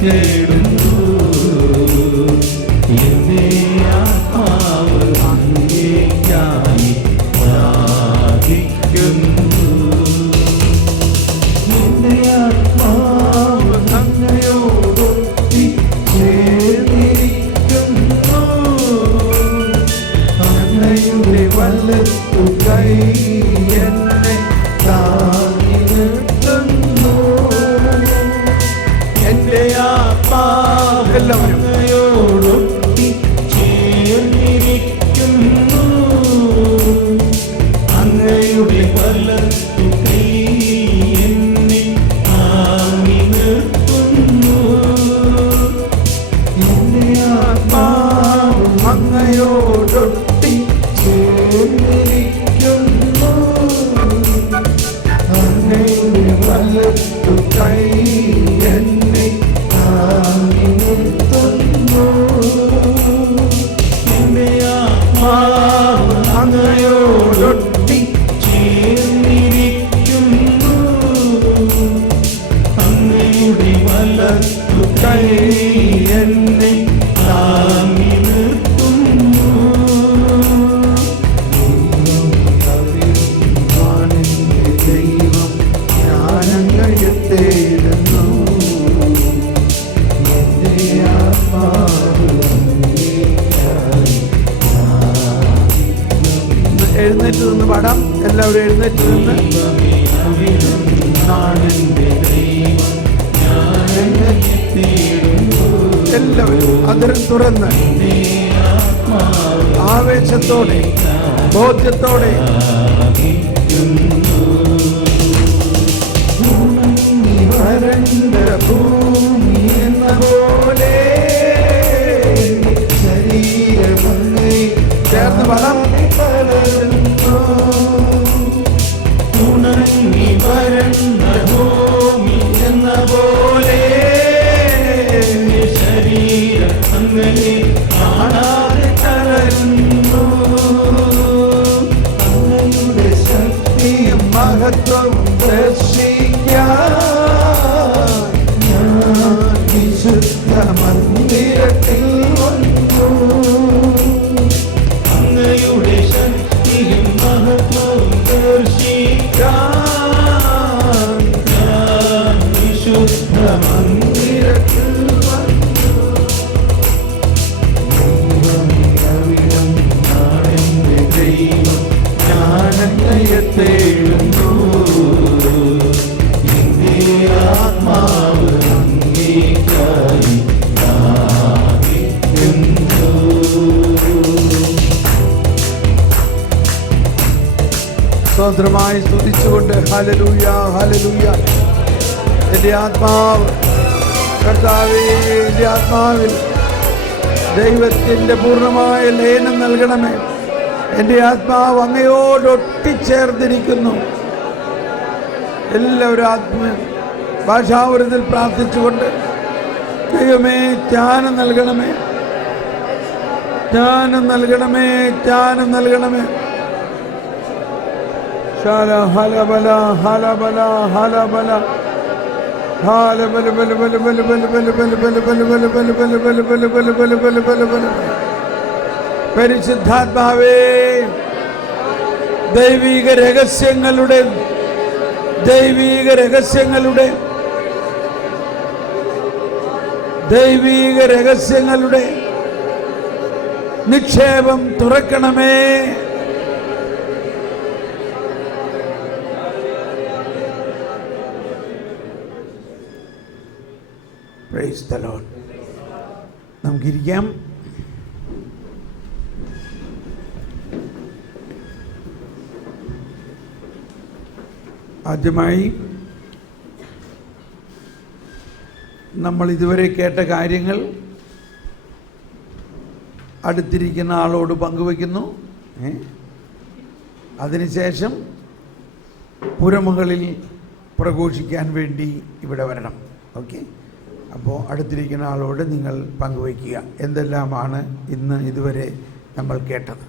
തേടുന്നു. എന്റെ ആത്മാവ് അങ്ങേയ്ക്കായി ദാഹിക്കുന്നു. എന്റെ ആത്മാവ് അങ്ങയോടൊട്ടി ചേർന്നിരിക്കുന്നു. അങ്ങയുടെ വലത്തു കൈ എന്നെ താങ്ങി നിർത്തുന്നു. എന്റെ ആത്മാവ് അങ്ങയോടൊട്ടി ചേർന്നിരിക്കുന്നു. അങ്ങയുടെ വലത്തു കൈ എന്നെ താങ്ങി നിർത്തുന്നു. എന്റെ ആത്മാവ് അങ്ങയോടൊട്ടി ചേർന്നിരിക്കുന്നു. അങ്ങയുടെ വലത്തു കൈ എന്നെ താങ്ങി നിർത്തുന്നു. എന്റെ ആത്മാവ് അങ്ങയോടൊട്ടി ചേർന്നിരിക്കുന്നു. അങ്ങയുടെ വലത്തു കൈ എന്നെ താങ്ങി നിർത്തുന്നു. ദൈവം ഞാനങ്ങയെ തേടുന്നു. എന്റെ ആത്മാവ് എഴുന്നേറ്റ് നിന്ന് പാടാം. എല്ലാവരും എഴുന്നേറ്റ് നിന്ന് എല്ലാവരും അതിരം തുറന്ന് ആവേശത്തോടെ ബോധ്യത്തോടെ ഭൂമി എന്ന പോലെ ശരീരമങ്ങി ചേർന്ന് വളം ഉണങ്ങി വരണ്ട ഭൂമി എന്ന പോലെ ശരീരം അങ്ങനെ കാണാതെ തളരുന്നു. അങ്ങയുടെ ശക്തിയും മഹത്വവും ദർശിക്കാൻ വിശുദ്ധ മന്ദിരത്തിൽ വന്നു. അങ്ങയുടെ ശക്തിയും മഹത്വവും ദർശിക്കാൻ വിശുദ്ധ മന്ദിരത്തിൽ വന്നു. ദൈവം നാടെന്റെ ദൈവം ഞാനങ്ങയെ തേടുന്നു. എന്റെ ആത്മാവ് അങ്ങേയ്ക്കായി ദാഹിക്കുന്നു. സ്വതന്ത്രമായി സ്തുതിച്ചുകൊണ്ട് ഹല്ലേലൂയ ഹല്ലേലൂയ. എൻ്റെ ആത്മാവ് കർത്താവേ, എൻ്റെ ആത്മാവിൽ ദൈവത്തിൻ്റെ പൂർണ്ണമായ ലയനം നൽകണമേ. എൻ്റെ ആത്മാവ് അങ്ങയോടൊട്ടിച്ചേർന്നിരിക്കുന്നു. എല്ലാവരും ഭാഷാവരത്തിൽ പ്രാർത്ഥിച്ചുകൊണ്ട് ദൈവമേ ജ്ഞാനം നൽകണമേ, ജ്ഞാനം നൽകണമേ, ജ്ഞാനം നൽകണമേ. ശാല ഹലബല ഹലബല ഹലബല ഹലബല ബല ബല ബല ബല ബല ബല ബല ബല ബല ബല ബല ബല ബല ബല ബല ബല ബല ബല. പരിശുദ്ധാത്മാവേ, ദൈവിക രഹസ്യങ്ങളുടെ ദൈവിക രഹസ്യങ്ങളുടെ ദൈവിക രഹസ്യങ്ങളുടെ നിക്ഷേപം തുറക്കണമേ. Praise the Lord. നമുക്കിരിക്കാം. ആദ്യമായി നമ്മൾ ഇതുവരെ കേട്ട കാര്യങ്ങൾ അടുത്തിരിക്കുന്ന ആളോട് പങ്കുവയ്ക്കുന്നു. അതിനുശേഷം പുരമുകളിൽ പ്രഘോഷിക്കാൻ വേണ്ടി ഇവിടെ വരണം. ഓക്കെ, അപ്പോൾ അടുത്തിരിക്കുന്ന ആളോട് നിങ്ങൾ പങ്കുവയ്ക്കുക എന്തെല്ലാമാണ് ഇന്ന് ഇതുവരെ നമ്മൾ കേട്ടത്.